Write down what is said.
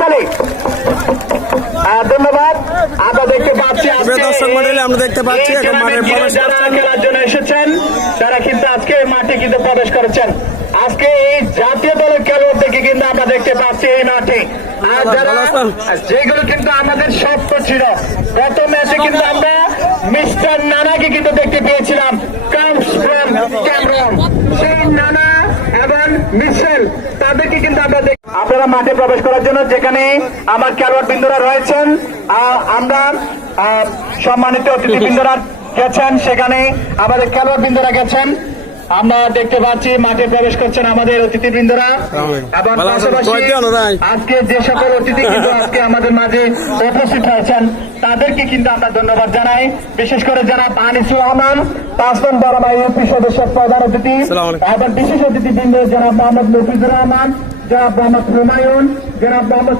করতালি। ধন্যবাদ। আমরা দেখতে পাচ্ছি দর্শক মন্ডলী আমরা দেখতে পাচ্ছি এখন মাঠে প্রবেশ যারা খেলার জন্য এসেছেন তারা কিন্তু আজকে মাঠে কিন্তু প্রবেশ করেছেন। আজকে এই জাতীয় দলের খেলোয়াড়দেরকে কিন্তু আমরা দেখতে পাচ্ছি এই মাঠে। আর যারা যেগুলো কিন্তু আমাদের স্বপ্ন ছিল, গত ম্যাচে কিন্তু আমরা মিস্টার নানাকে কিন্তু দেখতে পেয়েছিলাম, কামস ফ্রম ক্যামেরন। সেই নানা এবং মিশেল তাদেরকে কিন্তু আমরা আপনারা মাঠে প্রবেশ করার জন্য যেখানে আমার খেলোয়াড় বৃন্দরা রয়েছেন, আমরা সম্মানিত অতিথিবৃন্দরা গেছেন, সেখানে আমাদের খেলোয়াড় বৃন্দরা গেছেন। আমরা দেখতে পাচ্ছি মাঠে প্রবেশ করছেন আমাদের অতিথিবৃন্দরা এবং পাশাপাশি আজকে যে সকল অতিথি কিন্তু আজকে আমাদের মাঝে উপস্থিত হয়েছেন তাদেরকে কিন্তু আমরা ধন্যবাদ জানাই। বিশেষ করে যারা আনিসুর রহমান 5 নং বারামা ইউপি সদস্য প্রধান অতিথি এবং বিশেষ অতিথিবৃন্দ জনাব মোহাম্মদ মফিজুর রহমান, জনাব মোহাম্মদ হুমায়ুন, জনাব মোহাম্মদ